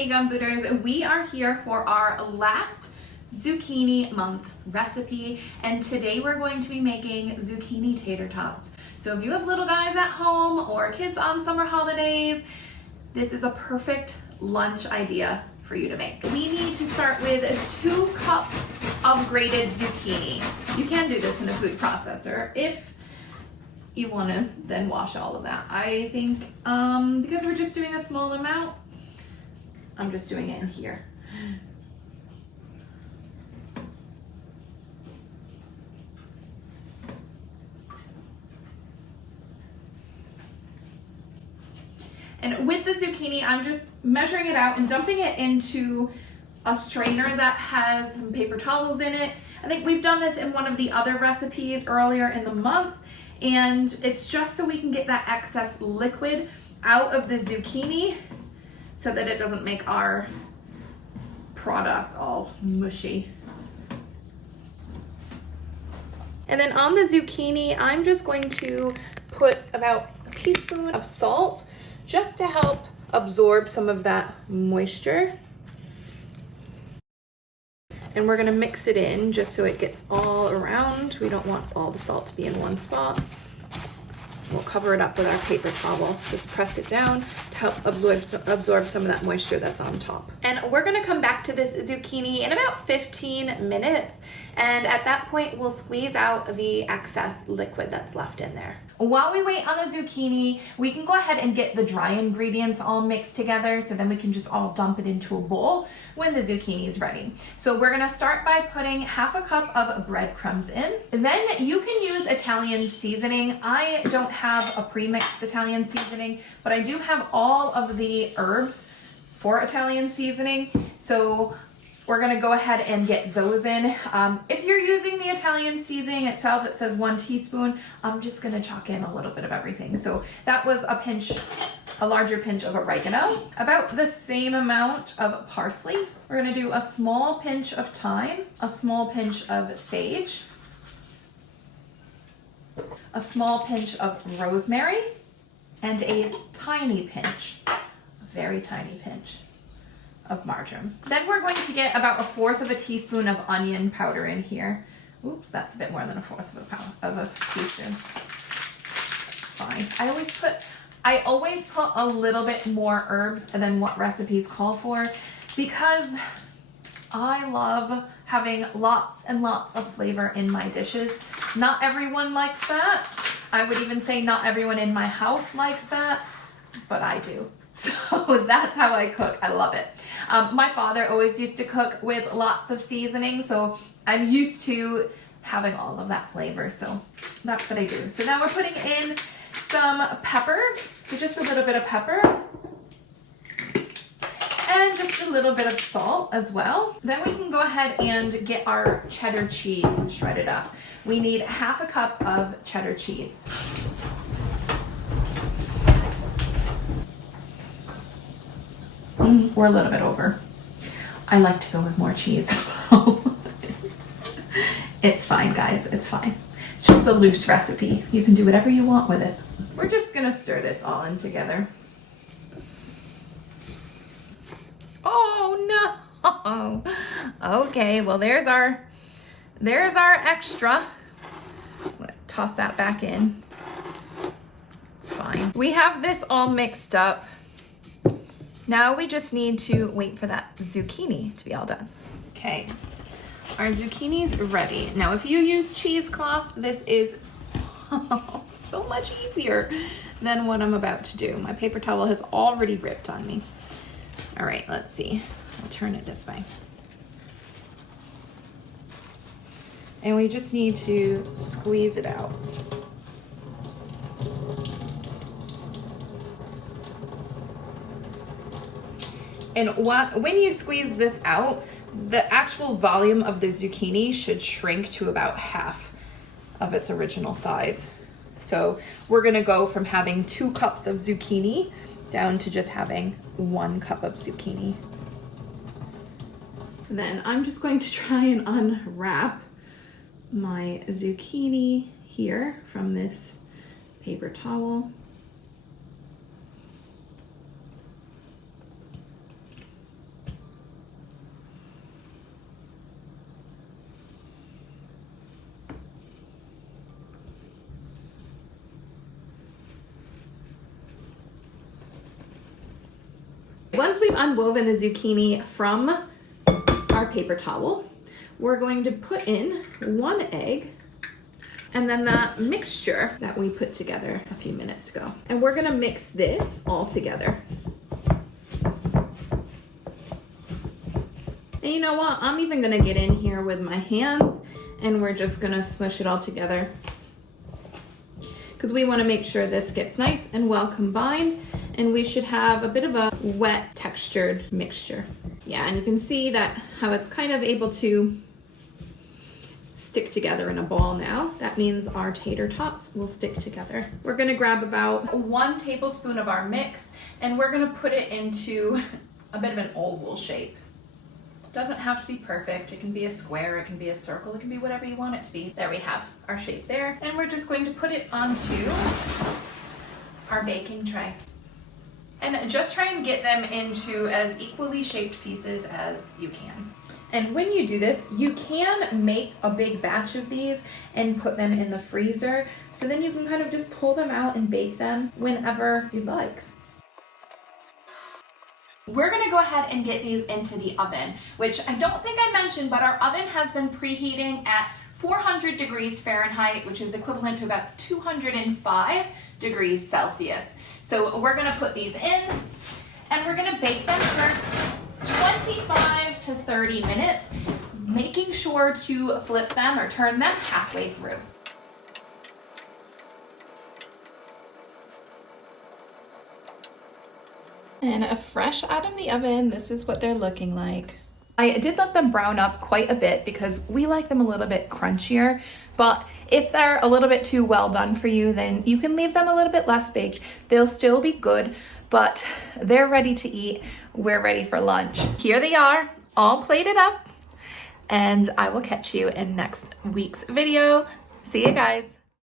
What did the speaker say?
Hey Gumbooters, we are here for our last zucchini month recipe, and today we're going to be making zucchini tater tots. So if you have little guys at home or kids on summer holidays, this is a perfect lunch idea for you to make. We need to start with 2 cups of grated zucchini. You can do this in a food processor if you want to then wash all of that. I think because we're just doing a small amount, I'm just doing it in here. And with the zucchini, I'm just measuring it out and dumping it into a strainer that has some paper towels in it. I think we've done this in one of the other recipes earlier in the month, and it's just so we can get that excess liquid out of the zucchini so that it doesn't make our product all mushy. And then on the zucchini, I'm just going to put about a teaspoon of salt just to help absorb some of that moisture. And we're gonna mix it in just so it gets all around. We don't want all the salt to be in one spot. We'll cover it up with our paper towel. Just press it down to help absorb some of that moisture that's on top. And we're gonna come back to this zucchini in about 15 minutes. And at that point, we'll squeeze out the excess liquid that's left in there. While we wait on the zucchini, we can go ahead and get the dry ingredients all mixed together, so then we can just all dump it into a bowl when the zucchini is ready. So we're gonna start by putting half a cup of breadcrumbs in. Then you can use Italian seasoning. I don't have a pre-mixed Italian seasoning, but I do have all of the herbs for Italian seasoning. So we're gonna go ahead and get those in. If you're using the Italian seasoning itself, it says 1 teaspoon. I'm just gonna chalk in a little bit of everything. So that was a larger pinch of oregano, about the same amount of parsley. We're gonna do a small pinch of thyme, a small pinch of sage, a small pinch of rosemary, and a tiny pinch, a very tiny pinch of marjoram. Then we're going to get about 1/4 of a teaspoon of onion powder in here. Oops, that's a bit more than 1/4 of a teaspoon. That's fine. I always put a little bit more herbs than what recipes call for, because I love having lots and lots of flavor in my dishes. Not everyone likes that. I would even say not everyone in my house likes that, but I do. So that's how I cook. I love it. My father always used to cook with lots of seasoning, so I'm used to having all of that flavor. So that's what I do. So now we're putting in some pepper. So just a little bit of pepper. And just a little bit of salt as well. Then we can go ahead and get our cheddar cheese shredded up. We need half a cup of cheddar cheese. We're a little bit over. I like to go with more cheese, so it's fine, guys, it's fine. It's just a loose recipe. You can do whatever you want with it. We're just gonna stir this all in together. Oh no! Okay, well there's our extra. Toss that back in. It's fine. We have this all mixed up. Now we just need to wait for that zucchini to be all done. Okay, our zucchini's ready. Now if you use cheesecloth, this is so much easier than what I'm about to do. My paper towel has already ripped on me. All right, let's see. I'll turn it this way. And we just need to squeeze it out. And when you squeeze this out, the actual volume of the zucchini should shrink to about half of its original size. So we're gonna go from having 2 cups of zucchini down to just having 1 cup of zucchini. Then I'm just going to try and unwrap my zucchini here from this paper towel. once we've unwoven the zucchini from our paper towel, we're going to put in 1 egg and then that mixture that we put together a few minutes ago. And we're gonna mix this all together. And you know what? I'm even gonna get in here with my hands and we're just gonna smush it all together, because we wanna make sure this gets nice and well combined, and we should have a bit of a wet textured mixture. Yeah, and you can see that how it's kind of able to stick together in a ball now. That means our tater tots will stick together. We're gonna grab about 1 tablespoon of our mix and we're gonna put it into a bit of an oval shape. It doesn't have to be perfect. It can be a square, it can be a circle, it can be whatever you want it to be. There we have our shape there. And we're just going to put it onto our baking tray. And just try and get them into as equally shaped pieces as you can. And when you do this, you can make a big batch of these and put them in the freezer. So then you can kind of just pull them out and bake them whenever you'd like. We're gonna go ahead and get these into the oven, which I don't think I mentioned, but our oven has been preheating at 400 degrees Fahrenheit, which is equivalent to about 205 degrees Celsius. So we're gonna put these in and we're gonna bake them for 25 to 30 minutes, making sure to flip them or turn them halfway through. And fresh out of the oven, this is what they're looking like. I did let them brown up quite a bit because we like them a little bit crunchier, but if they're a little bit too well done for you, then you can leave them a little bit less baked. They'll still be good, but they're ready to eat. We're ready for lunch. Here they are, all plated up, and I will catch you in next week's video. See you guys.